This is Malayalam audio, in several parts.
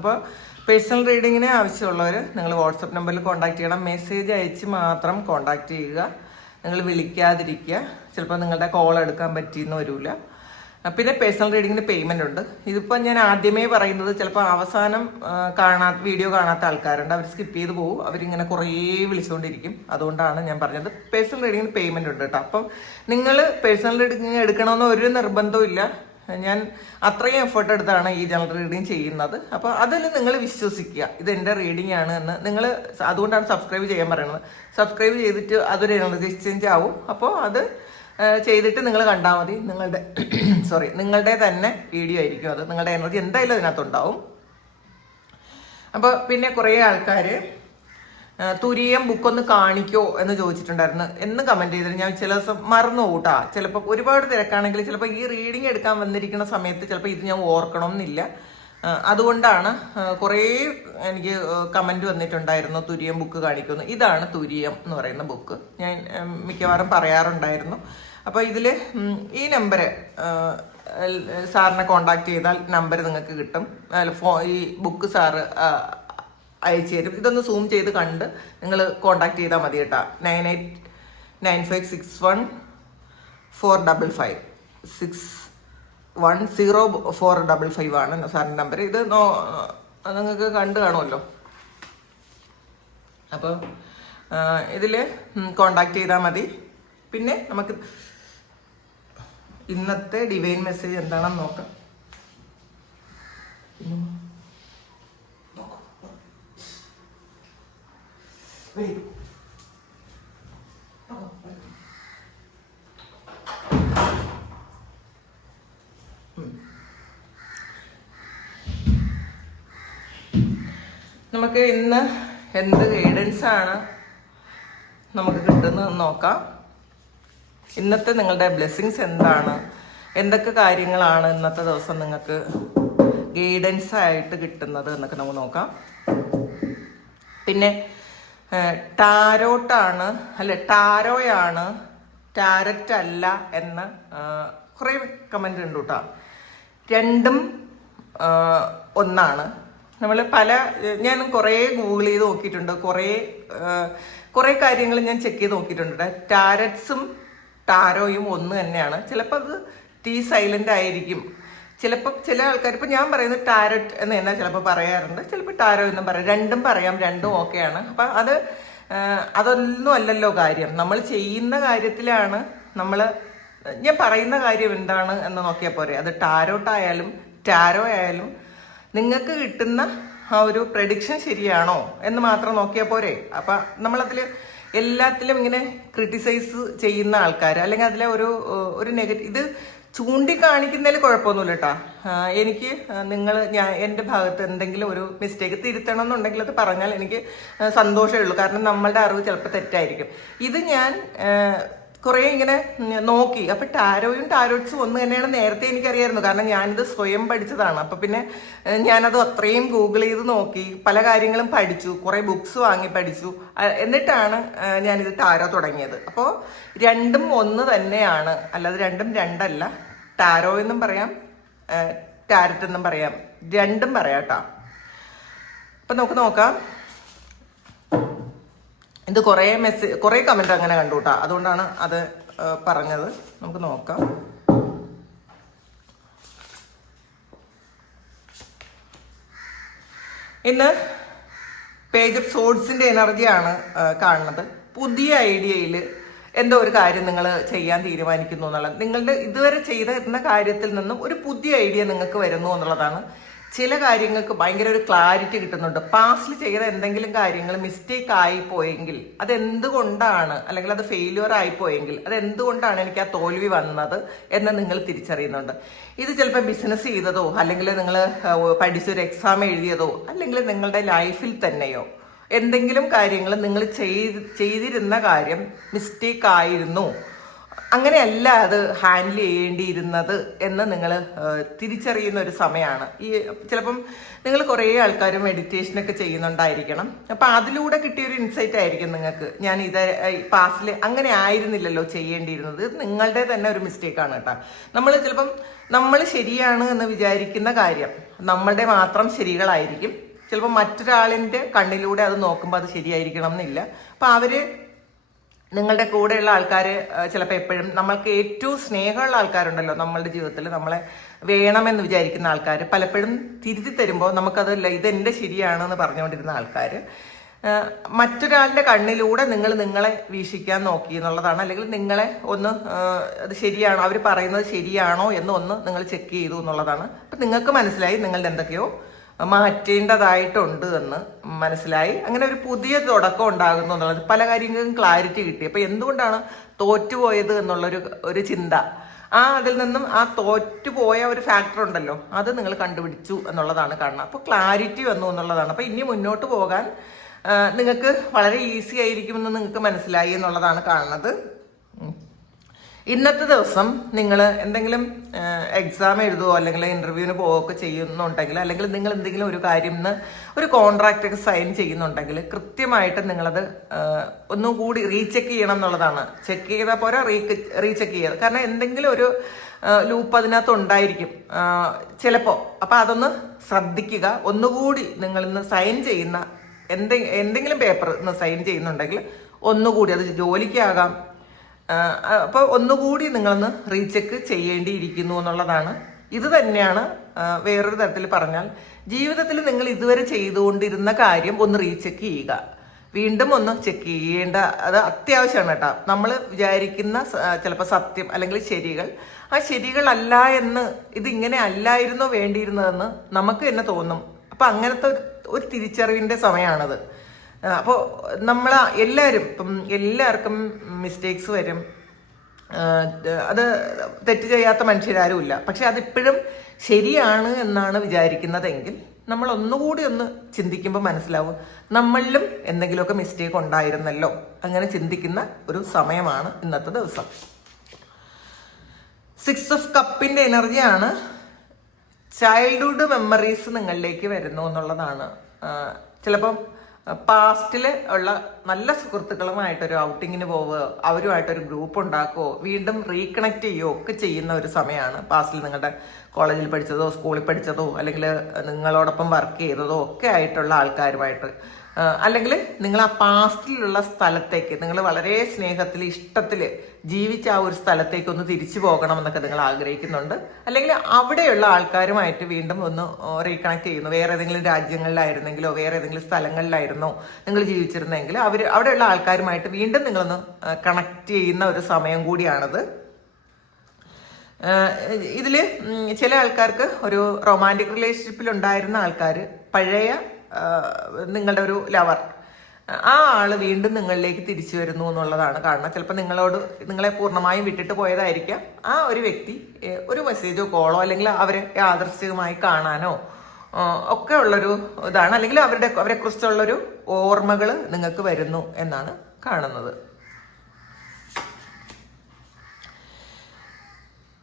അപ്പോൾ പേഴ്സണൽ റീഡിങ്ങിന് ആവശ്യമുള്ളവർ നിങ്ങൾ വാട്സപ്പ് നമ്പറിൽ കോൺടാക്ട് ചെയ്യണം. മെസ്സേജ് അയച്ച് മാത്രം കോൺടാക്ട് ചെയ്യുക. നിങ്ങൾ വിളിക്കാതിരിക്കുക. ചിലപ്പോൾ നിങ്ങളുടെ കോൾ എടുക്കാൻ പറ്റിയെന്ന് വരില്ല പിന്നെ പേഴ്സണൽ റീഡിങ്ങിന് പേയ്മെന്റ് ഉണ്ട്. ഇതിപ്പോൾ ഞാൻ ആദ്യമേ പറയുന്നത് ചിലപ്പോൾ അവസാനം കാണാ വീഡിയോ കാണാത്ത ആൾക്കാരുണ്ട്. അവർ സ്കിപ്പ് ചെയ്ത് പോകും അവരിങ്ങനെ കുറേ വിളിച്ചുകൊണ്ടിരിക്കും അതുകൊണ്ടാണ് ഞാൻ പറഞ്ഞത്. പേഴ്സണൽ റീഡിങ്ങിന് പേയ്മെന്റ് ഉണ്ട് കേട്ടോ. അപ്പം നിങ്ങൾ പേഴ്സണൽ റീഡിങ് എടുക്കണമെന്ന് ഒരു നിർബന്ധവും ഞാൻ അത്രയും എഫേർട്ട് എടുത്താണ് ഈ ജനറൽ റീഡിങ് ചെയ്യുന്നത്. അപ്പോൾ അതിൽ നിങ്ങൾ വിശ്വസിക്കുക. ഇത് എന്റെ റീഡിംഗ് ആണ് എന്ന്. നിങ്ങൾ അതുകൊണ്ടാണ് സബ്സ്ക്രൈബ് ചെയ്യാൻ പറയുന്നത്. സബ്സ്ക്രൈബ് ചെയ്തിട്ട് അതൊരു എനർജി എക്സ്ചേഞ്ച് ആവും. അപ്പോൾ അത് ചെയ്തിട്ട് നിങ്ങൾ കണ്ടാൽ മതി. നിങ്ങളുടെ സോറി നിങ്ങളുടെ തന്നെ വീഡിയോ ആയിരിക്കും അത്. നിങ്ങളുടെ എനർജി എന്തായാലും അതിനകത്തുണ്ടാവും. അപ്പോൾ പിന്നെ കുറേ ആൾക്കാർ തുരിയം ബുക്കൊന്ന് കാണിക്കോ എന്ന് ചോദിച്ചിട്ടുണ്ടായിരുന്നു. എന്ന് കമന്റ് ചെയ്തിട്ട് ഞാൻ ചില ദിവസം മറന്നു കൂട്ടാ ചിലപ്പോൾ ഒരുപാട് തിരക്കാണെങ്കിൽ ചിലപ്പോൾ ഈ റീഡിങ് എടുക്കാൻ വന്നിരിക്കുന്ന സമയത്ത് ചിലപ്പോൾ ഇത് ഞാൻ ഓർക്കണം എന്നില്ല അതുകൊണ്ടാണ് കുറേ എനിക്ക് കമന്റ് വന്നിട്ടുണ്ടായിരുന്നു. തുരിയം ബുക്ക് കാണിക്കുന്നു ഇതാണ് തുരിയം എന്ന് പറയുന്ന ബുക്ക് ഞാൻ മിക്കവാറും പറയാറുണ്ടായിരുന്നു. അപ്പോൾ ഇതിൽ ഈ നമ്പർ സാറിനെ കോണ്ടാക്ട് ചെയ്താൽ നമ്പർ നിങ്ങൾക്ക് കിട്ടും. ഈ ബുക്ക് സാറ് അയച്ചു തരും ഇതൊന്ന് സൂം ചെയ്ത് കണ്ട് നിങ്ങൾ കോണ്ടാക്ട് ചെയ്താൽ മതി കേട്ടോ. Nine eight nine five six one four double five six one zero four double five ആണ് സാറിന്റെ നമ്പർ ഇത് നോ നിങ്ങൾക്ക് കണ്ട് കാണുമല്ലോ. അപ്പോൾ ഇതിൽ കോണ്ടാക്ട് ചെയ്താൽ മതി. പിന്നെ നമുക്ക് ഇന്നത്തെ ഡിവൈൻ മെസ്സേജ് എന്താണെന്ന് നോക്കാം. വരൂ. നമുക്ക് ഇന്ന് എന്ത് ഗൈഡൻസ് ആണ് നമുക്ക് കിട്ടുന്നത് നോക്കാം. ഇന്നത്തെ നിങ്ങളുടെ ബ്ലെസ്സിങ്സ് എന്താണ്? എന്തൊക്കെ കാര്യങ്ങളാണ് ഇന്നത്തെ ദിവസം നിങ്ങൾക്ക് ഗൈഡൻസ് ആയിട്ട് കിട്ടുന്നത് എന്നൊക്കെ നമുക്ക് നോക്കാം. പിന്നെ ടാരോട്ടാണ് അല്ലെ ടാരോയാണ് ടാരറ്റ് അല്ല എന്ന് കുറേ കമന്റ് ഉണ്ട് കേട്ടോ. രണ്ടും ഒന്നാണ്. നമ്മൾ പല ഞാൻ കുറേ ഗൂഗിൾ ചെയ്ത് നോക്കിയിട്ടുണ്ട്. കുറേ കുറേ കാര്യങ്ങൾ ഞാൻ ചെക്ക് ചെയ്ത് നോക്കിയിട്ടുണ്ട്. ടാരറ്റ്സും ടാരോയും ഒന്ന് തന്നെയാണ്. ചിലപ്പോൾ അത് ടീ സൈലന്റ് ആയിരിക്കും. ചിലപ്പോൾ ചില ആൾക്കാർ ഇപ്പം ഞാൻ പറയുന്നത് ടാരറ്റ് എന്ന് തന്നെ ചിലപ്പോൾ പറയാറുണ്ട്. ചിലപ്പോൾ ടാരോ എന്നും പറയാം. രണ്ടും പറയാം രണ്ടും ഓക്കെയാണ്. അപ്പം അത് അതൊന്നും അല്ലല്ലോ കാര്യം. നമ്മൾ ചെയ്യുന്ന കാര്യത്തിലാണ് നമ്മൾ ഞാൻ പറയുന്ന കാര്യം എന്താണ് എന്ന് നോക്കിയാൽ പോരെ. അത് ടാരോട്ടായാലും ടാരോ ആയാലും നിങ്ങൾക്ക് കിട്ടുന്ന ആ ഒരു പ്രഡിക്ഷൻ ശരിയാണോ എന്ന് മാത്രം നോക്കിയാൽ പോരെ. അപ്പം നമ്മളതിൽ എല്ലാത്തിലും ഇങ്ങനെ ക്രിട്ടിസൈസ് ചെയ്യുന്ന ആൾക്കാർ അല്ലെങ്കിൽ അതിലെ ഒരു ഒരു നെഗറ്റീവ് ഇത് ചൂണ്ടിക്കാണിക്കുന്നതിൽ കുഴപ്പമൊന്നുമില്ല കേട്ടോ. എനിക്ക് നിങ്ങൾ ഞാൻ എന്റെ ഭാഗത്ത് എന്തെങ്കിലും ഒരു മിസ്റ്റേക്ക് തിരുത്തണം എന്നുണ്ടെങ്കിൽ അത് പറഞ്ഞാൽ എനിക്ക് സന്തോഷമേ ഉള്ളൂ. കാരണം നമ്മളുടെ അറിവ് ചിലപ്പോൾ തെറ്റായിരിക്കും. ഇത് ഞാൻ കുറേ ഇങ്ങനെ നോക്കി. അപ്പൊ ടാരോയും ടാരോട്സും ഒന്ന് തന്നെയാണ് നേരത്തെ എനിക്കറിയായിരുന്നു. കാരണം ഞാനിത് സ്വയം പഠിച്ചതാണ്. അപ്പൊ പിന്നെ ഞാനത് അത്രയും ഗൂഗിൾ ചെയ്ത് നോക്കി. പല കാര്യങ്ങളും പഠിച്ചു. കുറേ ബുക്സ് വാങ്ങി പഠിച്ചു. എന്നിട്ടാണ് ഞാനിത് ടാരോ തുടങ്ങിയത്. അപ്പോൾ രണ്ടും ഒന്ന് തന്നെയാണ്. അല്ലാതെ രണ്ടും രണ്ടല്ല. ടാരോ എന്നും പറയാം ടാരറ്റ് എന്നും പറയാം. രണ്ടും പറയാം കേട്ടോ നമുക്ക് നോക്കാം. ഇത് കുറേ മെസ്സേജ് കുറേ കമന്റ് അങ്ങനെ കണ്ടു കേട്ടോ അതുകൊണ്ടാണ് അത് പറഞ്ഞത്. നമുക്ക് നോക്കാം. ഇന്ന് പേജ് ഓഫ് സോഡ്സിന്റെ എനർജിയാണ് കാണുന്നത്. പുതിയ ഐഡിയയിൽ എന്തോ ഒരു കാര്യം നിങ്ങൾ ചെയ്യാൻ തീരുമാനിക്കുന്നു എന്നുള്ളത്. നിങ്ങളുടെ ഇതുവരെ ചെയ്തിരുന്ന കാര്യത്തിൽ നിന്നും ഒരു പുതിയ ഐഡിയ നിങ്ങൾക്ക് വരുന്നു എന്നുള്ളതാണ് ചില കാര്യങ്ങൾക്ക് ഭയങ്കര ഒരു ക്ലാരിറ്റി കിട്ടുന്നുണ്ട്. പാസ്റ്റിൽ ചെയ്ത എന്തെങ്കിലും കാര്യങ്ങൾ മിസ്റ്റേക്ക് ആയി പോയെങ്കിൽ അത് എന്തുകൊണ്ടാണ് അല്ലെങ്കിൽ അത് ഫെയിലുവർ ആയി പോയെങ്കിൽ അത് എന്തുകൊണ്ടാണ് എനിക്ക് ആ തോൽവി വന്നത് എന്ന് നിങ്ങൾ തിരിച്ചറിയുന്നുണ്ട്. ഇത് ചിലപ്പോൾ ബിസിനസ് ചെയ്തതോ അല്ലെങ്കിൽ നിങ്ങൾ പഠിച്ചൊരു എക്സാം എഴുതിയതോ അല്ലെങ്കിൽ നിങ്ങളുടെ ലൈഫിൽ തന്നെയോ എന്തെങ്കിലും കാര്യങ്ങൾ നിങ്ങൾ ചെയ്ത് ചെയ്തിരുന്ന കാര്യം മിസ്റ്റേക്ക് ആയിരുന്നു. അങ്ങനെയല്ല അത് ഹാൻഡിൽ ചെയ്യേണ്ടിയിരുന്നത് എന്ന് നിങ്ങൾ തിരിച്ചറിയുന്ന ഒരു സമയമാണ് ഈ ചിലപ്പം നിങ്ങൾ കുറേ ആൾക്കാർ മെഡിറ്റേഷനൊക്കെ ചെയ്യുന്നുണ്ടായിരിക്കണം. അപ്പം അതിലൂടെ കിട്ടിയൊരു ഇൻസൈറ്റ് ആയിരിക്കും നിങ്ങൾക്ക്. ഞാൻ ഇത് പാസ്റ്റിൽ അങ്ങനെ ആയിരുന്നില്ലല്ലോ ചെയ്യേണ്ടിയിരുന്നത്. നിങ്ങളുടെ തന്നെ ഒരു മിസ്റ്റേക്കാണ് കേട്ടോ. നമ്മൾ ചിലപ്പം നമ്മൾ ശരിയാണ് എന്ന് വിചാരിക്കുന്ന കാര്യം നമ്മളുടെ മാത്രം ശരികളായിരിക്കും. ചിലപ്പോൾ മറ്റൊരാളിന്റെ കണ്ണിലൂടെ അത് നോക്കുമ്പോൾ അത് ശരിയായിരിക്കണം എന്നില്ല. അപ്പം അവർ നിങ്ങളുടെ കൂടെയുള്ള ആൾക്കാർ ചിലപ്പോൾ എപ്പോഴും നമ്മൾക്ക് ഏറ്റവും സ്നേഹമുള്ള ആൾക്കാരുണ്ടല്ലോ നമ്മളുടെ ജീവിതത്തിൽ നമ്മളെ വേണമെന്ന് വിചാരിക്കുന്ന ആൾക്കാർ പലപ്പോഴും തിരുത്തി തരുമ്പോൾ നമുക്കതല്ല ഇതെന്റെ ശരിയാണെന്ന് പറഞ്ഞുകൊണ്ടിരുന്ന ആൾക്കാർ മറ്റൊരാളുടെ കണ്ണിലൂടെ നിങ്ങൾ നിങ്ങളെ വീക്ഷിക്കാൻ നോക്കി എന്നുള്ളതാണ്. അല്ലെങ്കിൽ നിങ്ങളെ ഒന്ന് അത് ശരിയാണോ? അവർ പറയുന്നത് ശരിയാണോ? എന്ന് ഒന്ന് നിങ്ങൾ ചെക്ക് ചെയ്തു എന്നുള്ളതാണ്. അപ്പം നിങ്ങൾക്ക് മനസ്സിലായി നിങ്ങളുടെ എന്തൊക്കെയോ മാറ്റേണ്ടതായിട്ടുണ്ട് എന്ന് മനസ്സിലായി. അങ്ങനെ ഒരു പുതിയ തുടക്കം ഉണ്ടാകുന്നു എന്നുള്ളത് പല കാര്യങ്ങൾക്കും ക്ലാരിറ്റി കിട്ടി. അപ്പോൾ എന്തുകൊണ്ടാണ് തോറ്റുപോയത് എന്നുള്ളൊരു ഒരു ചിന്ത. ആ അതിൽ നിന്നും ആ തോറ്റുപോയ ഒരു ഫാക്ടർ ഉണ്ടല്ലോ അത് നിങ്ങൾ കണ്ടുപിടിച്ചു എന്നുള്ളതാണ് കാണുന്നത്. അപ്പോൾ ക്ലാരിറ്റി വന്നു എന്നുള്ളതാണ്. അപ്പോൾ ഇനി മുന്നോട്ട് പോകാൻ നിങ്ങൾക്ക് വളരെ ഈസി ആയിരിക്കുമെന്ന് നിങ്ങൾക്ക് മനസ്സിലായി എന്നുള്ളതാണ് കാണുന്നത്. ഇന്നത്തെ ദിവസം നിങ്ങൾ എന്തെങ്കിലും എക്സാം എഴുതുകയോ അല്ലെങ്കിൽ ഇന്റർവ്യൂവിന് പോവുകയൊക്കെ ചെയ്യുന്നുണ്ടെങ്കിൽ അല്ലെങ്കിൽ നിങ്ങൾ എന്തെങ്കിലും ഒരു കാര്യം ഒരു കോൺട്രാക്റ്റ് സൈൻ ചെയ്യുന്നുണ്ടെങ്കിൽ കൃത്യമായിട്ട് നിങ്ങളത് ഒന്നും കൂടി റീചെക്ക് ചെയ്യണം എന്നുള്ളതാണ്. ചെക്ക് ചെയ്താൽ പോരാ റീചെക്ക് ചെയ്യുക കാരണം എന്തെങ്കിലും ഒരു ലൂപ്പ് അതിനകത്ത് ഉണ്ടായിരിക്കും. ചിലപ്പോൾ അപ്പം അതൊന്ന് ശ്രദ്ധിക്കുക. ഒന്നുകൂടി നിങ്ങൾ ഇന്ന് സൈൻ ചെയ്യുന്ന എന്തെ എന്തെങ്കിലും പേപ്പർ സൈൻ ചെയ്യുന്നുണ്ടെങ്കിൽ ഒന്നുകൂടി അത് ജോലിക്കാകാം. അപ്പോൾ ഒന്നുകൂടി നിങ്ങളൊന്ന് റീചെക്ക് ചെയ്യേണ്ടിയിരിക്കുന്നു എന്നുള്ളതാണ്. ഇത് തന്നെയാണ് വേറൊരു തരത്തിൽ പറഞ്ഞാൽ ജീവിതത്തിൽ നിങ്ങൾ ഇതുവരെ ചെയ്തുകൊണ്ടിരുന്ന കാര്യം ഒന്ന് റീചെക്ക് ചെയ്യുക. വീണ്ടും ഒന്ന് ചെക്ക് ചെയ്യേണ്ട അത് അത്യാവശ്യമാണ് കേട്ടോ. നമ്മൾ വിചാരിക്കുന്ന ചിലപ്പോൾ സത്യം അല്ലെങ്കിൽ ശരികൾ. ആ ശരികളല്ല എന്ന് ഇതിങ്ങനെ അല്ലായിരുന്നോ വേണ്ടിയിരുന്നതെന്ന് നമുക്ക് തന്നെ തോന്നും. അപ്പം അങ്ങനത്തെ ഒരു തിരിച്ചറിവിന്റെ സമയമാണത്. അപ്പോൾ നമ്മൾ എല്ലാവരും ഇപ്പം എല്ലാവർക്കും മിസ്റ്റേക്സ് വരും. അത് തെറ്റ് ചെയ്യാത്ത മനുഷ്യരാരുമില്ല. പക്ഷെ അതിപ്പോഴും ശരിയാണ് എന്നാണ് വിചാരിക്കുന്നതെങ്കിൽ നമ്മൾ ഒന്നുകൂടി ഒന്ന് ചിന്തിക്കുമ്പോൾ മനസ്സിലാവും നമ്മളിലും എന്തെങ്കിലുമൊക്കെ മിസ്റ്റേക്ക് ഉണ്ടായിരുന്നല്ലോ. അങ്ങനെ ചിന്തിക്കുന്ന ഒരു സമയമാണ് ഇന്നത്തെ ദിവസം. സിക്സ് ഓഫ് കപ്പിന്റെ എനർജിയാണ് ചൈൽഡ്ഹുഡ് മെമ്മറീസ് നിങ്ങളിലേക്ക് വരുന്നു എന്നുള്ളതാണ്. ചിലപ്പം പാസ്റ്റിൽ ഉള്ള നല്ല സുഹൃത്തുക്കളുമായിട്ടൊരു ഔട്ടിങ്ങിന് പോവുക അവരുമായിട്ടൊരു ഗ്രൂപ്പ് ഉണ്ടാക്കുകയോ വീണ്ടും റീകണക്ട് ചെയ്യുകയോ ഒക്കെ ചെയ്യുന്ന ഒരു സമയമാണ്. പാസ്റ്റിൽ നിങ്ങളുടെ കോളേജിൽ പഠിച്ചതോ സ്കൂളിൽ പഠിച്ചതോ അല്ലെങ്കിൽ നിങ്ങളോടൊപ്പം വർക്ക് ചെയ്തതോ ഒക്കെ ആയിട്ടുള്ള ആൾക്കാരുമായിട്ട് അല്ലെങ്കിൽ നിങ്ങൾ ആ പാസ്റ്റിലുള്ള സ്ഥലത്തേക്ക് നിങ്ങൾ വളരെ സ്നേഹത്തിൽ ഇഷ്ടത്തിൽ ജീവിച്ച ആ ഒരു സ്ഥലത്തേക്ക് ഒന്ന് തിരിച്ചു പോകണം എന്നൊക്കെ നിങ്ങൾ ആഗ്രഹിക്കുന്നുണ്ട്. അല്ലെങ്കിൽ അവിടെയുള്ള ആൾക്കാരുമായിട്ട് വീണ്ടും ഒന്ന് റീകണക്ട് ചെയ്യുന്നു. വേറെ ഏതെങ്കിലും രാജ്യങ്ങളിലായിരുന്നെങ്കിലോ വേറെ ഏതെങ്കിലും സ്ഥലങ്ങളിലായിരുന്നോ നിങ്ങൾ ജീവിച്ചിരുന്നെങ്കിൽ അവർ അവിടെയുള്ള ആൾക്കാരുമായിട്ട് വീണ്ടും നിങ്ങളൊന്ന് കണക്ട് ചെയ്യുന്ന ഒരു സമയം കൂടിയാണത്. ഇതിൽ ചില ആൾക്കാർക്ക് ഒരു റൊമാന്റിക് റിലേഷൻഷിപ്പിൽ ഉണ്ടായിരുന്ന ആൾക്കാർ പഴയ നിങ്ങളുടെ ഒരു ലവർ ആ ആൾ വീണ്ടും നിങ്ങളിലേക്ക് തിരിച്ചു വരുന്നു എന്നുള്ളതാണ് കാരണം ചിലപ്പോൾ നിങ്ങളോട് നിങ്ങളെ പൂർണമായും വിട്ടിട്ട് പോയതായിരിക്കാം. ആ ഒരു വ്യക്തി ഒരു മെസ്സേജോ കോളോ അല്ലെങ്കിൽ അവരെ യാദർശികമായി കാണാനോ ഒക്കെ ഉള്ളൊരു ഇതാണ്. അല്ലെങ്കിൽ അവരുടെ അവരെ കുറിച്ചുള്ളൊരു ഓർമ്മകൾ നിങ്ങൾക്ക് വരുന്നു എന്നാണ് കാണുന്നത്.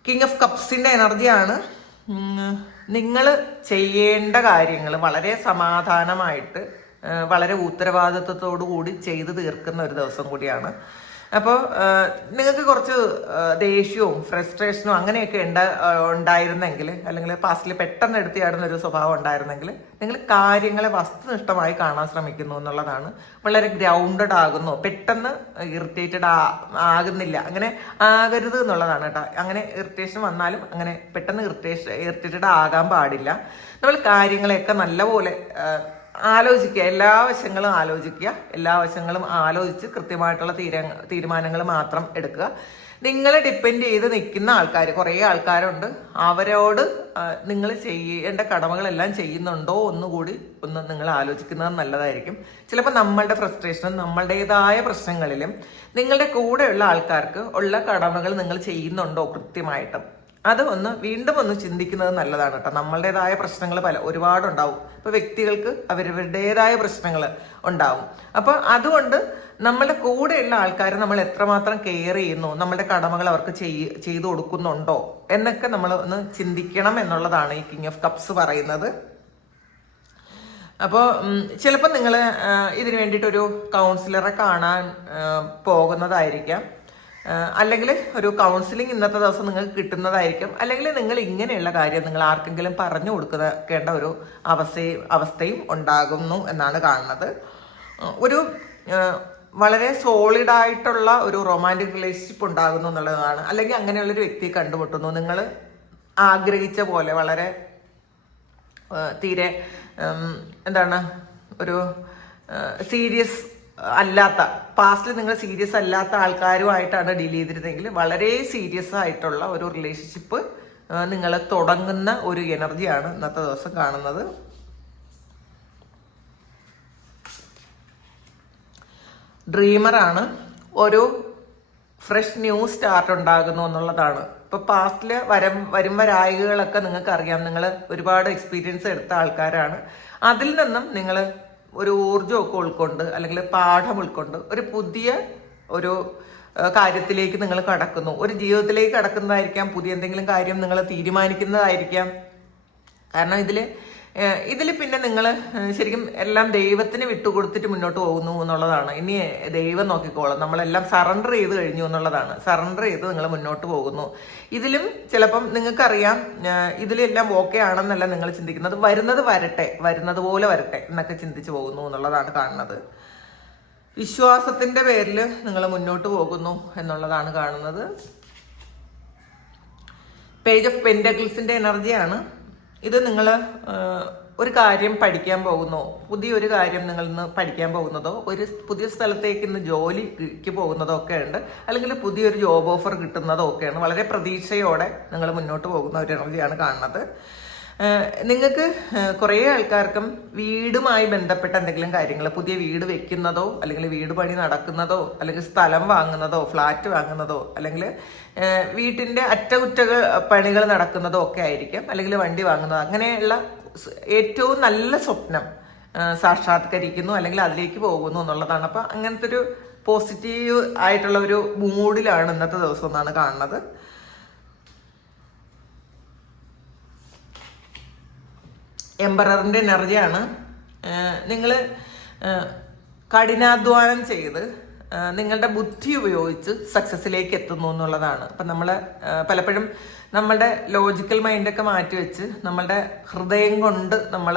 കിങ് ഓഫ് കപ്സിന്റെ എനർജിയാണ് നിങ്ങൾ ചെയ്യേണ്ട കാര്യങ്ങൾ വളരെ സമാധാനമായിട്ട് വളരെ ഉത്തരവാദിത്വത്തോടു കൂടി ചെയ്തു തീർക്കുന്ന ഒരു ദിവസം കൂടിയാണ്. അപ്പോൾ നിങ്ങൾക്ക് കുറച്ച് ദേഷ്യവും ഫ്രസ്ട്രേഷനും അങ്ങനെയൊക്കെ ഉണ്ട ഉണ്ടായിരുന്നെങ്കിൽ അല്ലെങ്കിൽ പാസ്റ്റിൽ പെട്ടെന്ന് എടുത്തിയാടുന്ന ഒരു സ്വഭാവം ഉണ്ടായിരുന്നെങ്കിൽ നിങ്ങൾ കാര്യങ്ങളെ വസ്തുനിഷ്ഠമായി കാണാൻ ശ്രമിക്കുന്നു എന്നുള്ളതാണ്. വളരെ ഗ്രൗണ്ടഡ് ആകുന്നു. പെട്ടെന്ന് ഇറിറ്റേറ്റഡ് ആകുന്നില്ല. അങ്ങനെ ആകരുത് എന്നുള്ളതാണ് കേട്ടോ. അങ്ങനെ ഇറിറ്റേഷൻ വന്നാലും അങ്ങനെ പെട്ടെന്ന് ഇറിറ്റേഷൻ ഇറിറ്റേറ്റഡ് ആകാൻ പാടില്ല. നമ്മൾ കാര്യങ്ങളെയൊക്കെ നല്ലപോലെ ആലോചിക്കുക. എല്ലാ വശങ്ങളും ആലോചിക്കുക. എല്ലാ വശങ്ങളും ആലോചിച്ച് കൃത്യമായിട്ടുള്ള തീര തീരുമാനങ്ങൾ മാത്രം എടുക്കുക. നിങ്ങൾ ഡിപ്പെൻഡ് ചെയ്ത് നിൽക്കുന്ന ആൾക്കാർ കുറേ ആൾക്കാരുണ്ട്. അവരോട് നിങ്ങൾ ചെയ്യേണ്ട കടമകളെല്ലാം ചെയ്യുന്നുണ്ടോ ഒന്നുകൂടി ഒന്ന് നിങ്ങൾ ആലോചിക്കുന്നത് നല്ലതായിരിക്കും. ചിലപ്പോൾ നമ്മളുടെ ഫ്രസ്ട്രേഷനും നമ്മളുടേതായ പ്രശ്നങ്ങളിലും നിങ്ങളുടെ കൂടെയുള്ള ആൾക്കാർക്ക് ഉള്ള കടമകൾ നിങ്ങൾ ചെയ്യുന്നുണ്ടോ കൃത്യമായിട്ടും? അത് ഒന്ന് വീണ്ടും ഒന്ന് ചിന്തിക്കുന്നത് നല്ലതാണ് കേട്ടോ. നമ്മളുടേതായ പ്രശ്നങ്ങൾ പല ഒരുപാടുണ്ടാവും. ഇപ്പൊ വ്യക്തികൾക്ക് അവരവരുടേതായ പ്രശ്നങ്ങൾ ഉണ്ടാവും. അപ്പൊ അതുകൊണ്ട് നമ്മളുടെ കൂടെയുള്ള ആൾക്കാരെ നമ്മൾ എത്രമാത്രം കെയർ ചെയ്യുന്നു നമ്മളുടെ കടമകൾ അവർക്ക് ചെയ് ചെയ്തു കൊടുക്കുന്നുണ്ടോ എന്നൊക്കെ നമ്മൾ ഒന്ന് ചിന്തിക്കണം എന്നുള്ളതാണ് ഈ കിങ് ഓഫ് കപ്സ് പറയുന്നത്. അപ്പോൾ ചിലപ്പോൾ നിങ്ങൾ ഇതിനു വേണ്ടിയിട്ടൊരു കൗൺസിലറെ കാണാൻ പോകുന്നതായിരിക്കാം. അല്ലെങ്കിൽ ഒരു കൗൺസിലിംഗ് ഇന്നത്തെ ദിവസം നിങ്ങൾക്ക് കിട്ടുന്നതായിരിക്കും. അല്ലെങ്കിൽ നിങ്ങൾ ഇങ്ങനെയുള്ള കാര്യം നിങ്ങൾ ആർക്കെങ്കിലും പറഞ്ഞു കൊടുക്കേണ്ട ഒരു അവസ്ഥയും അവസ്ഥയും ഉണ്ടാകുന്നു എന്നാണ് കാണുന്നത്. ഒരു വളരെ സോളിഡ് ആയിട്ടുള്ള ഒരു റൊമാന്റിക് റിലേഷൻഷിപ്പ് ഉണ്ടാകുന്നു എന്നുള്ളതാണ്. അല്ലെങ്കിൽ അങ്ങനെയുള്ളൊരു വ്യക്തിയെ കണ്ടുമുട്ടുന്നു. നിങ്ങൾ ആഗ്രഹിച്ച പോലെ വളരെ തീരെ എന്താണ് ഒരു സീരിയസ് അല്ലാത്ത പാസ്റ്റിൽ നിങ്ങൾ സീരിയസ് അല്ലാത്ത ആൾക്കാരുമായിട്ടാണ് ഡീൽ ചെയ്തിരുന്നെങ്കിൽ വളരെ സീരിയസ് ആയിട്ടുള്ള ഒരു റിലേഷൻഷിപ്പ് നിങ്ങൾ തുടങ്ങുന്ന ഒരു എനർജിയാണ് ഇന്നത്തെ ദിവസം കാണുന്നത്. ഡ്രീമറാണ് ഒരു ഫ്രഷ് ന്യൂ സ്റ്റാർട്ട് ഉണ്ടാകുന്നു എന്നുള്ളതാണ്. ഇപ്പൊ പാസ്റ്റിൽ വരം വരും നിങ്ങൾക്ക് അറിയാം നിങ്ങൾ ഒരുപാട് എക്സ്പീരിയൻസ് എടുത്ത ആൾക്കാരാണ്. അതിൽ നിന്നും നിങ്ങൾ ഒരു ഊർജമൊക്കെ ഉൾക്കൊണ്ട് അല്ലെങ്കിൽ പാഠം ഉൾക്കൊണ്ട് ഒരു പുതിയ ഒരു കാര്യത്തിലേക്ക് നിങ്ങൾ കടക്കുന്നു. ഒരു ജീവിതത്തിലേക്ക് കടക്കുന്നതായിരിക്കാം പുതിയ എന്തെങ്കിലും കാര്യം നിങ്ങൾ തീരുമാനിക്കുന്നതായിരിക്കാം. കാരണം ഇതിൽ ഇതിൽ പിന്നെ നിങ്ങൾ ശരിക്കും എല്ലാം ദൈവത്തിന് വിട്ടുകൊടുത്തിട്ട് മുന്നോട്ട് പോകുന്നു എന്നുള്ളതാണ്. ഇനി ദൈവം നോക്കിക്കോളാം. നമ്മളെല്ലാം സറണ്ടർ ചെയ്ത് കഴിഞ്ഞു എന്നുള്ളതാണ്. സറണ്ടർ ചെയ്ത് നിങ്ങൾ മുന്നോട്ട് പോകുന്നു. ഇതിലും ചിലപ്പം നിങ്ങൾക്കറിയാം ഇതിലെല്ലാം ഓക്കെ ആണെന്നല്ല നിങ്ങൾ ചിന്തിക്കുന്നത്. വരുന്നത് വരട്ടെ വരുന്നത് പോലെ വരട്ടെ എന്നൊക്കെ ചിന്തിച്ച് പോകുന്നു എന്നുള്ളതാണ് കാണുന്നത്. വിശ്വാസത്തിന്റെ പേരിൽ നിങ്ങൾ മുന്നോട്ട് പോകുന്നു എന്നുള്ളതാണ് കാണുന്നത്. പേജ് ഓഫ് പെൻഡഗിൾസിന്റെ എനർജിയാണ് ഇത് നിങ്ങൾ ഒരു കാര്യം പഠിക്കാൻ പോകുന്നോ? പുതിയൊരു കാര്യം നിങ്ങൾ ഇന്ന് പഠിക്കാൻ പോകുന്നതോ? ഒരു പുതിയ സ്ഥലത്തേക്ക് ഇന്ന് ജോലിക്ക് പോകുന്നതോ ഒക്കെ ഉണ്ട്. അല്ലെങ്കിൽ പുതിയൊരു ജോബ് ഓഫർ കിട്ടുന്നതോ ഒക്കെയാണ് വളരെ പ്രതീക്ഷയോടെ നിങ്ങൾ മുന്നോട്ട് പോകുന്ന ഒരു എനർജിയാണ് കാണുന്നത്. നിങ്ങൾക്ക് കുറേ ആൾക്കാർക്കും വീടുമായി ബന്ധപ്പെട്ട എന്തെങ്കിലും കാര്യങ്ങൾ പുതിയ വീട് വെക്കുന്നതോ അല്ലെങ്കിൽ വീട് പണി നടക്കുന്നതോ അല്ലെങ്കിൽ സ്ഥലം വാങ്ങുന്നതോ ഫ്ലാറ്റ് വാങ്ങുന്നതോ അല്ലെങ്കിൽ വീട്ടിന്റെ അറ്റകുറ്റകൾ പണികൾ നടക്കുന്നതോ ഒക്കെ ആയിരിക്കും അല്ലെങ്കിൽ വണ്ടി വാങ്ങുന്നതോ അങ്ങനെയുള്ള ഏറ്റവും നല്ല സ്വപ്നം സാക്ഷാത്കരിക്കുന്നു അല്ലെങ്കിൽ അതിലേക്ക് പോകുന്നു എന്നുള്ളതാണ്. അപ്പോൾ അങ്ങനത്തെ ഒരു പോസിറ്റീവ് ആയിട്ടുള്ള ഒരു മൂഡിലാണ് ഇന്നത്തെ ദിവസം എന്നാണ് കാണുന്നത്. എംബററിന്റെ എനർജിയാണ്. നിങ്ങൾ കഠിനാധ്വാനം ചെയ്ത് നിങ്ങളുടെ ബുദ്ധി ഉപയോഗിച്ച് സക്സസ്സിലേക്ക് എത്തുന്നു എന്നുള്ളതാണ്. അപ്പം നമ്മൾ പലപ്പോഴും നമ്മളുടെ ലോജിക്കൽ മൈൻഡൊക്കെ മാറ്റിവെച്ച് നമ്മളുടെ ഹൃദയം കൊണ്ട് നമ്മൾ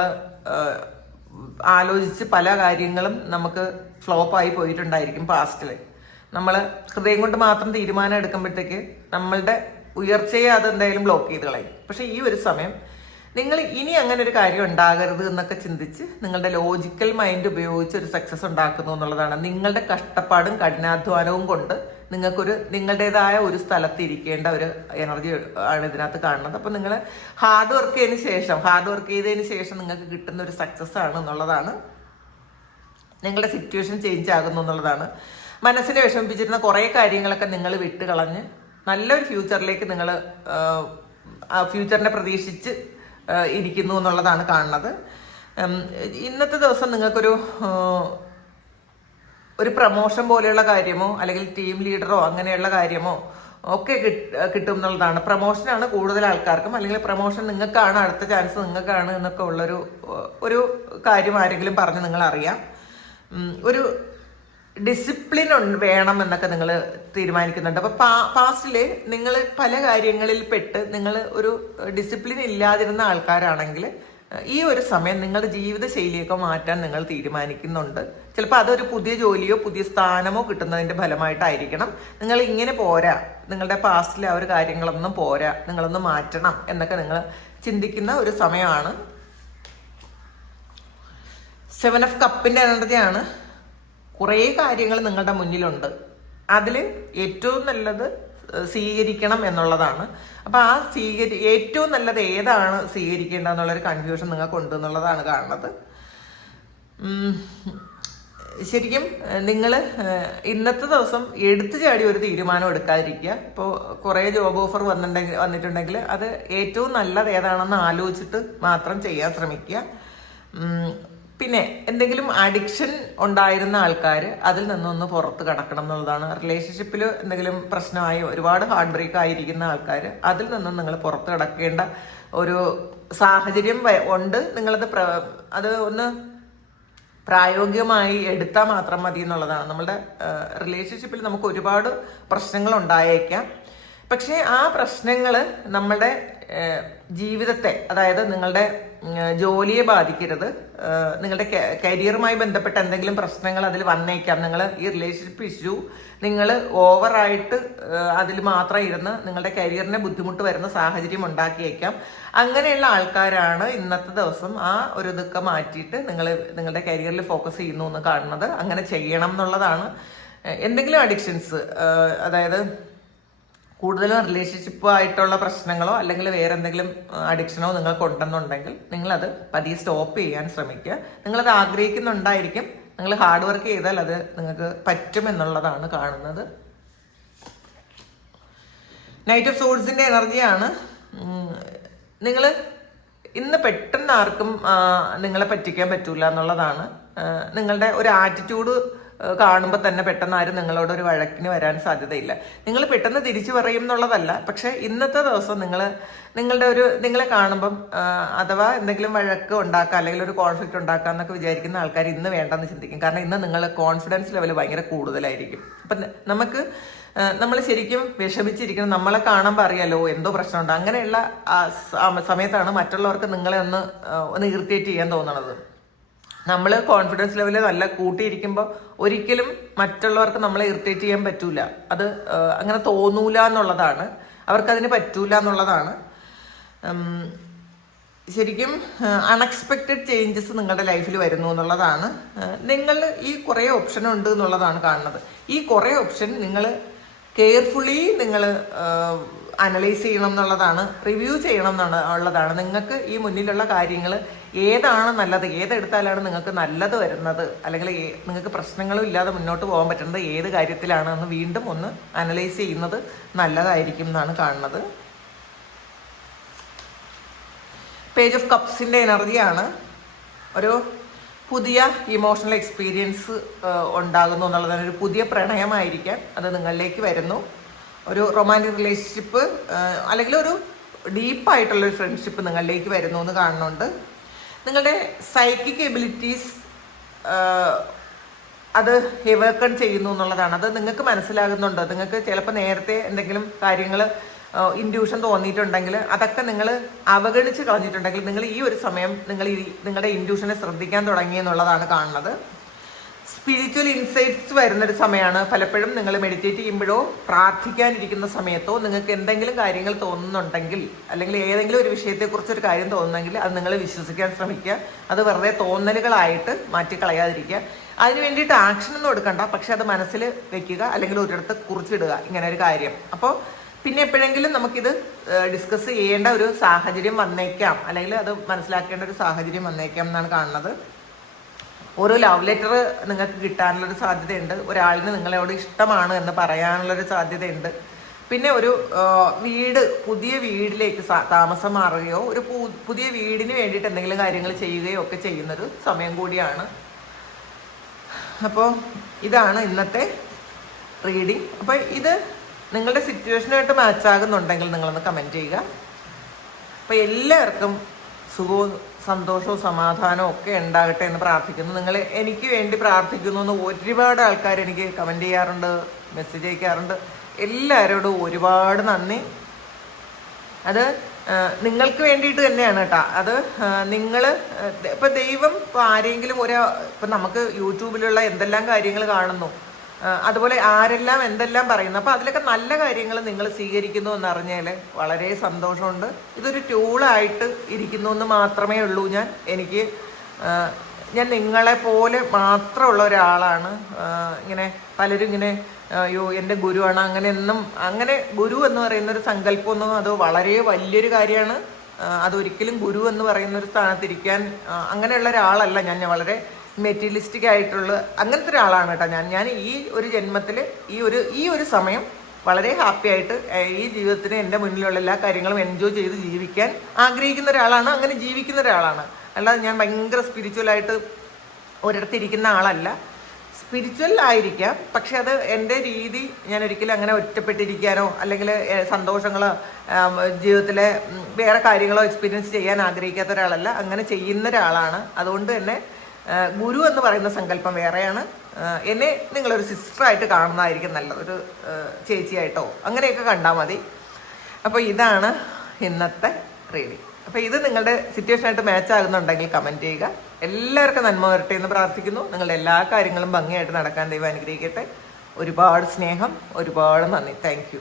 ആലോചിച്ച് പല കാര്യങ്ങളും നമുക്ക് ഫ്ലോപ്പായി പോയിട്ടുണ്ടായിരിക്കും പാസ്റ്റിൽ നമ്മൾ ഹൃദയം കൊണ്ട് മാത്രം തീരുമാനം എടുക്കുമ്പോഴത്തേക്ക് നമ്മളുടെ ഉയർച്ചയെ അതെന്തായാലും ബ്ലോക്ക് ചെയ്ത് കളയും. പക്ഷേ ഈ ഒരു സമയം നിങ്ങൾ ഇനി അങ്ങനെ ഒരു കാര്യം ഉണ്ടാകരുത് എന്നൊക്കെ ചിന്തിച്ച് നിങ്ങളുടെ ലോജിക്കൽ മൈൻഡ് ഉപയോഗിച്ച് ഒരു സക്സസ് ഉണ്ടാക്കുന്നു എന്നുള്ളതാണ്. നിങ്ങളുടെ കഷ്ടപ്പാടും കഠിനാധ്വാനവും കൊണ്ട് നിങ്ങൾക്കൊരു നിങ്ങളുടേതായ ഒരു സ്ഥലത്ത് ഇരിക്കേണ്ട ഒരു എനർജി ആണ് ഇതിനകത്ത് കാണുന്നത്. അപ്പം നിങ്ങൾ ഹാർഡ് വർക്ക് ചെയ്തതിന് ശേഷം ഹാർഡ് വർക്ക് ചെയ്തതിന് ശേഷം നിങ്ങൾക്ക് കിട്ടുന്ന ഒരു സക്സസ് ആണ് എന്നുള്ളതാണ്. നിങ്ങളുടെ സിറ്റുവേഷൻ ചേഞ്ച് ആകുന്നു എന്നുള്ളതാണ്. മനസ്സിനെ വിഷമിപ്പിച്ചിരുന്ന കുറേ കാര്യങ്ങളൊക്കെ നിങ്ങൾ വിട്ട് കളഞ്ഞ് നല്ലൊരു ഫ്യൂച്ചറിലേക്ക് നിങ്ങൾ ഫ്യൂച്ചറിനെ പ്രതീക്ഷിച്ച് ഇരിക്കുന്നു എന്നുള്ളതാണ് കാണുന്നത്. ഇന്നത്തെ ദിവസം നിങ്ങൾക്കൊരു ഒരു പ്രമോഷൻ പോലെയുള്ള കാര്യമോ അല്ലെങ്കിൽ ടീം ലീഡറോ അങ്ങനെയുള്ള കാര്യമോ ഒക്കെ കിട്ടും എന്നുള്ളതാണ്. പ്രമോഷനാണ് കൂടുതൽ ആൾക്കാർക്കും അല്ലെങ്കിൽ പ്രമോഷൻ നിങ്ങൾക്കാണ് അടുത്ത ചാൻസ് നിങ്ങൾക്കാണ് എന്നൊക്കെ ഉള്ളൊരു ഒരു കാര്യം ആരെങ്കിലും പറഞ്ഞ് നിങ്ങൾ അറിയാം ഒരു ഡിസിപ്ലിൻ വേണം എന്നൊക്കെ നിങ്ങൾ തീരുമാനിക്കുന്നുണ്ട്. അപ്പൊ പാസ്റ്റിൽ നിങ്ങൾ പല കാര്യങ്ങളിൽ പെട്ട് നിങ്ങൾ ഒരു ഡിസിപ്ലിൻ ഇല്ലാതിരുന്ന ആൾക്കാരാണെങ്കിൽ ഈ ഒരു സമയം നിങ്ങളുടെ ജീവിത ശൈലിയൊക്കെ മാറ്റാൻ നിങ്ങൾ തീരുമാനിക്കുന്നുണ്ട്. ചിലപ്പോൾ അതൊരു പുതിയ ജോലിയോ പുതിയ സ്ഥാനമോ കിട്ടുന്നതിന്റെ ഫലമായിട്ടായിരിക്കണം. നിങ്ങൾ ഇങ്ങനെ പോരാ. നിങ്ങളുടെ പാസ്റ്റിലെ ആ ഒരു കാര്യങ്ങളൊന്നും പോരാ. നിങ്ങളൊന്ന് മാറ്റണം എന്നൊക്കെ നിങ്ങൾ ചിന്തിക്കുന്ന ഒരു സമയമാണ്. സെവൻ ഓഫ് കപ്പിന്റെ എനർജിയാണ് കുറേ കാര്യങ്ങൾ നിങ്ങളുടെ മുന്നിലുണ്ട്. അതിൽ ഏറ്റവും നല്ലത് സ്വീകരിക്കണം എന്നുള്ളതാണ്. അപ്പോൾ ആ സ്വീകരി ഏറ്റവും നല്ലത് ഏതാണ് സ്വീകരിക്കേണ്ടതെന്നുള്ളൊരു കൺഫ്യൂഷൻ നിങ്ങൾക്ക് ഉണ്ട് എന്നുള്ളതാണ് കാണുന്നത്. ശരിക്കും നിങ്ങൾ ഇന്നത്തെ ദിവസം എടുത്തു ചാടി ഒരു തീരുമാനം എടുക്കാതിരിക്കുക. ഇപ്പോൾ കുറേ ജോബ് ഓഫർ വന്നിട്ടുണ്ടെങ്കിൽ വന്നിട്ടുണ്ടെങ്കിൽ അത് ഏറ്റവും നല്ലത് ഏതാണെന്ന് ആലോചിച്ചിട്ട് മാത്രം ചെയ്യാൻ ശ്രമിക്കുക. പിന്നെ എന്തെങ്കിലും അഡിക്ഷൻ ഉണ്ടായിരുന്ന ആൾക്കാർ അതിൽ നിന്നൊന്ന് പുറത്ത് കടക്കണം എന്നുള്ളതാണ്. റിലേഷൻഷിപ്പിൽ എന്തെങ്കിലും പ്രശ്നമായി ഒരുപാട് ഹാർഡ് ബ്രേക്ക് ആയിരിക്കുന്ന ആൾക്കാർ അതിൽ നിന്നും നിങ്ങൾ പുറത്ത് കടക്കേണ്ട ഒരു സാഹചര്യം ഉണ്ട്. നിങ്ങളത് അത് ഒന്ന് പ്രായോഗികമായി എടുത്താൽ മാത്രം മതി എന്നുള്ളതാണ്. നമ്മളുടെ റിലേഷൻഷിപ്പിൽ നമുക്ക് ഒരുപാട് പ്രശ്നങ്ങൾ ഉണ്ടായേക്കാം. പക്ഷേ ആ പ്രശ്നങ്ങൾ നമ്മളുടെ ജീവിതത്തെ അതായത് നിങ്ങളുടെ ജോലിയെ ബാധിക്കരുത്. നിങ്ങളുടെ കരിയറുമായി ബന്ധപ്പെട്ട എന്തെങ്കിലും പ്രശ്നങ്ങൾ അതിൽ വന്നേക്കാം. നിങ്ങൾ ഈ റിലേഷൻഷിപ്പ് ഇഷ്യൂ നിങ്ങൾ ഓവറായിട്ട് അതിൽ മാത്രം ഇരുന്ന് നിങ്ങളുടെ കരിയറിനെ ബുദ്ധിമുട്ട് വരുന്ന സാഹചര്യം ഉണ്ടാക്കിയേക്കാം. അങ്ങനെയുള്ള ആൾക്കാരാണ് ഇന്നത്തെ ദിവസം ആ ഒരു ഇതൊക്കെ മാറ്റിയിട്ട് നിങ്ങൾ നിങ്ങളുടെ കരിയറിൽ ഫോക്കസ് ചെയ്യുന്നു എന്ന് കാണുന്നത്. അങ്ങനെ ചെയ്യണം എന്നുള്ളതാണ്. എന്തെങ്കിലും അഡിക്ഷൻസ് അതായത് കൂടുതലും റിലേഷൻഷിപ്പ് ആയിട്ടുള്ള പ്രശ്നങ്ങളോ അല്ലെങ്കിൽ വേറെ എന്തെങ്കിലും അഡിക്ഷനോ നിങ്ങൾക്ക് ഉണ്ടെന്നുണ്ടെങ്കിൽ നിങ്ങളത് പതിയെ സ്റ്റോപ്പ് ചെയ്യാൻ ശ്രമിക്കുക. നിങ്ങളത് ആഗ്രഹിക്കുന്നുണ്ടായിരിക്കും. നിങ്ങൾ ഹാർഡ് വർക്ക് ചെയ്താൽ അത് നിങ്ങൾക്ക് പറ്റും എന്നുള്ളതാണ് കാണുന്നത്. നൈറ്റ് ഓഫ് സോഴ്സിന്റെ എനർജിയാണ്. നിങ്ങൾ ഇന്ന് പെട്ടെന്ന് ആർക്കും നിങ്ങളെ പറ്റിക്കാൻ പറ്റൂല എന്നുള്ളതാണ്. നിങ്ങളുടെ ഒരു ആറ്റിറ്റ്യൂഡ് കാണുമ്പോൾ തന്നെ പെട്ടെന്ന് ആരും നിങ്ങളോട് ഒരു വഴക്കിന് വരാൻ സാധ്യതയില്ല. നിങ്ങൾ പെട്ടെന്ന് തിരിച്ചു പറയും എന്നുള്ളതല്ല പക്ഷെ ഇന്നത്തെ ദിവസം നിങ്ങൾ നിങ്ങളുടെ ഒരു നിങ്ങളെ കാണുമ്പം അഥവാ എന്തെങ്കിലും വഴക്ക് ഉണ്ടാക്കുക അല്ലെങ്കിൽ ഒരു കോൺഫ്ലിക്റ്റ് ഉണ്ടാക്കുക എന്നൊക്കെ വിചാരിക്കുന്ന ആൾക്കാർ ഇന്ന് വേണ്ടെന്ന് ചിന്തിക്കും. കാരണം ഇന്ന് നിങ്ങൾ കോൺഫിഡൻസ് ലെവൽ ഭയങ്കര കൂടുതലായിരിക്കും. അപ്പം നമുക്ക് നമ്മൾ ശരിക്കും വിഷമിച്ചിരിക്കണം നമ്മളെ കാണുമ്പോൾ അറിയാലോ എന്തോ പ്രശ്നമുണ്ട്. അങ്ങനെയുള്ള സമയത്താണ് മറ്റുള്ളവർക്ക് നിങ്ങളെ ഒന്ന് ഒന്ന് ഇറിറ്റേറ്റ് ചെയ്യാൻ തോന്നണത്. നമ്മൾ കോൺഫിഡൻസ് ലെവൽ നല്ല കൂട്ടിയിരിക്കുമ്പോൾ ഒരിക്കലും മറ്റുള്ളവർക്ക് നമ്മളെ ഇറിറ്റേറ്റ് ചെയ്യാൻ പറ്റൂല. അത് അങ്ങനെ തോന്നൂല എന്നുള്ളതാണ്. അവർക്കതിന് പറ്റൂല എന്നുള്ളതാണ്. ശരിക്കും അൺഎക്സ്പെക്റ്റഡ് ചേഞ്ചസ് നിങ്ങളുടെ ലൈഫിൽ വരുന്നു എന്നുള്ളതാണ്. നിങ്ങൾ ഈ കുറേ ഓപ്ഷൻ ഉണ്ട് എന്നുള്ളതാണ് കാണുന്നത്. ഈ കുറേ ഓപ്ഷൻ നിങ്ങൾ കെയർഫുള്ളി നിങ്ങൾ അനലൈസ് ചെയ്യണം എന്നുള്ളതാണ്. റിവ്യൂ ചെയ്യണം എന്നുള്ളതാണ്. നിങ്ങൾക്ക് ഈ മുന്നിലുള്ള കാര്യങ്ങൾ ഏതാണ് നല്ലത്? ഏതെടുത്താലാണ് നിങ്ങൾക്ക് നല്ലത് വരുന്നത്? അല്ലെങ്കിൽ നിങ്ങൾക്ക് പ്രശ്നങ്ങളും ഇല്ലാതെ മുന്നോട്ട് പോകാൻ പറ്റുന്നത് ഏത് കാര്യത്തിലാണ് എന്ന് വീണ്ടും ഒന്ന് അനലൈസ് ചെയ്യുന്നത് നല്ലതായിരിക്കും എന്നാണ് കാണുന്നത്. പേജ് ഓഫ് കപ്സിന്റെ എനർജിയാണ് ഒരു പുതിയ ഇമോഷണൽ എക്സ്പീരിയൻസ് ഉണ്ടാകുന്നു എന്നുള്ളതാണ്. ഒരു പുതിയ പ്രണയമായിരിക്കാം അത് നിങ്ങളിലേക്ക് വരുന്നു. ഒരു റൊമാന്റിക് റിലേഷൻഷിപ്പ് അല്ലെങ്കിൽ ഒരു ഡീപ്പായിട്ടുള്ളൊരു ഫ്രണ്ട്ഷിപ്പ് നിങ്ങളിലേക്ക് വരുന്നു എന്ന് കാണുന്നുണ്ട്. നിങ്ങളുടെ സൈക്കിക് എബിലിറ്റീസ് അത് എവേക്കൺ ചെയ്യുന്നു എന്നുള്ളതാണ്. അത് നിങ്ങൾക്ക് മനസ്സിലാകുന്നുണ്ട്? നിങ്ങൾക്ക് ചിലപ്പോൾ നേരത്തെ എന്തെങ്കിലും കാര്യങ്ങൾ ഇൻഡ്യൂഷൻ തോന്നിയിട്ടുണ്ടെങ്കിൽ അതൊക്കെ നിങ്ങൾ അവഗണിച്ച് കളഞ്ഞിട്ടുണ്ടെങ്കിൽ നിങ്ങൾ ഈ ഒരു സമയം നിങ്ങൾ നിങ്ങളുടെ ഇൻഡ്യൂഷനെ ശ്രദ്ധിക്കാൻ തുടങ്ങി എന്നുള്ളതാണ് കാണുന്നത്. സ്പിരിച്വൽ ഇൻസൈറ്റ്സ് വരുന്നൊരു സമയമാണ്. പലപ്പോഴും നിങ്ങൾ മെഡിറ്റേറ്റ് ചെയ്യുമ്പോഴോ പ്രാർത്ഥിക്കാനിരിക്കുന്ന സമയത്തോ നിങ്ങൾക്ക് എന്തെങ്കിലും കാര്യങ്ങൾ തോന്നുന്നുണ്ടെങ്കിൽ അല്ലെങ്കിൽ ഏതെങ്കിലും ഒരു വിഷയത്തെക്കുറിച്ച് ഒരു കാര്യം തോന്നുന്നെങ്കിൽ അത് നിങ്ങൾ വിശ്വസിക്കാൻ ശ്രമിക്കുക. അത് വെറുതെ തോന്നലുകളായിട്ട് മാറ്റിക്കളയാതിരിക്കുക അതിന് വേണ്ടിയിട്ട് ആക്ഷൻ ഒന്നും എടുക്കണ്ട. പക്ഷെ അത് മനസ്സിൽ വെക്കുക അല്ലെങ്കിൽ ഒരിടത്ത് കുറിച്ചിടുക ഇങ്ങനെ ഒരു കാര്യം. അപ്പോൾ പിന്നെ എപ്പോഴെങ്കിലും നമുക്കിത് ഡിസ്കസ് ചെയ്യേണ്ട ഒരു സാഹചര്യം വന്നേക്കാം. അല്ലെങ്കിൽ അത് മനസ്സിലാക്കേണ്ട ഒരു സാഹചര്യം വന്നേക്കാം എന്നാണ് കാണുന്നത്. ഓരോ ലവ് ലെറ്റർ നിങ്ങൾക്ക് കിട്ടാനുള്ളൊരു സാധ്യതയുണ്ട്. ഒരാളിന് നിങ്ങളോട് ഇഷ്ടമാണ് എന്ന് പറയാനുള്ളൊരു സാധ്യതയുണ്ട്. പിന്നെ ഒരു വീട് പുതിയ വീടിലേക്ക് താമസം മാറുകയോ ഒരു പുതിയ വീടിന് വേണ്ടിയിട്ട് എന്തെങ്കിലും കാര്യങ്ങൾ ചെയ്യുകയോ ഒക്കെ ചെയ്യുന്നൊരു സമയം കൂടിയാണ്. അപ്പോൾ ഇതാണ് ഇന്നത്തെ റീഡിങ് അപ്പോൾ ഇത് നിങ്ങളുടെ സിറ്റുവേഷനുമായിട്ട് മാച്ച് ആകുന്നുണ്ടെങ്കിൽ നിങ്ങളൊന്ന് കമന്റ് ചെയ്യുക. അപ്പോൾ എല്ലാവർക്കും സുഖവും സന്തോഷവും സമാധാനവും ഒക്കെ ഉണ്ടാകട്ടെ എന്ന് പ്രാർത്ഥിക്കുന്നു. നിങ്ങൾ എനിക്ക് വേണ്ടി പ്രാർത്ഥിക്കുന്നു എന്ന് ഒരുപാട് ആൾക്കാർ എനിക്ക് കമന്റ് ചെയ്യാറുണ്ട് മെസ്സേജ് അയക്കാറുണ്ട്. എല്ലാവരോടും ഒരുപാട് നന്ദി. അത് നിങ്ങൾക്ക് വേണ്ടിയിട്ട് തന്നെയാണ് കേട്ടോ. അത് നിങ്ങൾ ഇപ്പം ദൈവം ഇപ്പം ആരെങ്കിലും ഒരു ഇപ്പം നമുക്ക് യൂട്യൂബിലുള്ള എന്തെല്ലാം കാര്യങ്ങൾ കാണുന്നു അതുപോലെ ആരെല്ലാം എന്തെല്ലാം പറയുന്നു. അപ്പൊ അതിലൊക്കെ നല്ല കാര്യങ്ങൾ നിങ്ങൾ സ്വീകരിക്കുന്നു എന്ന് അറിഞ്ഞാൽ വളരെ സന്തോഷമുണ്ട്. ഇതൊരു ടൂളായിട്ട് ഇരിക്കുന്നു എന്ന് മാത്രമേ ഉള്ളൂ ഞാൻ. എനിക്ക് ഞാൻ നിങ്ങളെ പോലെ മാത്രമുള്ള ഒരാളാണ്. ഇങ്ങനെ പലരും ഇങ്ങനെ അയ്യോ എന്റെ ഗുരുവാണ്. അങ്ങനെ എന്നും അങ്ങനെ ഗുരു എന്ന് പറയുന്ന ഒരു സങ്കല്പമൊന്നും അത് വളരെ വലിയൊരു കാര്യമാണ്. അതൊരിക്കലും ഗുരു എന്ന് പറയുന്ന ഒരു സ്ഥാനത്തിരിക്കാൻ അങ്ങനെയുള്ള ഒരാളല്ല ഞാൻ വളരെ മെറ്റീരിയലിസ്റ്റിക് ആയിട്ടുള്ള അങ്ങനത്തെ ഒരാളാണ് കേട്ടോ ഞാൻ. ഞാൻ ഈ ഒരു ജന്മത്തിൽ ഈ ഒരു ഈ ഒരു സമയം വളരെ ഹാപ്പി ആയിട്ട് ഈ ജീവിതത്തിന് എന്റെ മുന്നിലുള്ള എല്ലാ കാര്യങ്ങളും എൻജോയ് ചെയ്ത് ജീവിക്കാൻ ആഗ്രഹിക്കുന്ന ഒരാളാണ് അങ്ങനെ ജീവിക്കുന്ന ഒരാളാണ്. അല്ലാതെ ഞാൻ ഭയങ്കര സ്പിരിച്വലായിട്ട് ഒരിടത്തിരിക്കുന്ന ആളല്ല. സ്പിരിച്വൽ ആയിരിക്കാം പക്ഷെ അത് എന്റെ രീതി ഞാൻ ഒരിക്കലും അങ്ങനെ ഒറ്റപ്പെട്ടിരിക്കാനോ അല്ലെങ്കിൽ സന്തോഷങ്ങളോ ജീവിതത്തിലെ വേറെ കാര്യങ്ങളോ എക്സ്പീരിയൻസ് ചെയ്യാൻ ആഗ്രഹിക്കാത്ത ഒരാളല്ല. അങ്ങനെ ചെയ്യുന്ന ഒരാളാണ്. അതുകൊണ്ട് തന്നെ ഗുരു എന്ന് പറയുന്ന സങ്കല്പം വേറെയാണ്. എന്നെ നിങ്ങളൊരു സിസ്റ്ററായിട്ട് കാണുന്നതായിരിക്കും നല്ലത്. ഒരു ചേച്ചിയായിട്ടോ അങ്ങനെയൊക്കെ കണ്ടാൽ മതി. അപ്പോൾ ഇതാണ് ഇന്നത്തെ റീഡിങ് അപ്പോൾ ഇത് നിങ്ങളുടെ സിറ്റുവേഷനായിട്ട് മാച്ച് ആകുന്നുണ്ടെങ്കിൽ കമന്റ് ചെയ്യുക. എല്ലാവർക്കും നന്മ വരട്ടെ എന്ന് പ്രാർത്ഥിക്കുന്നു. നിങ്ങളുടെ എല്ലാ കാര്യങ്ങളും ഭംഗിയായിട്ട് നടക്കാൻ ദൈവം അനുഗ്രഹിക്കട്ടെ. ഒരുപാട് സ്നേഹം ഒരുപാട് നന്ദി. താങ്ക്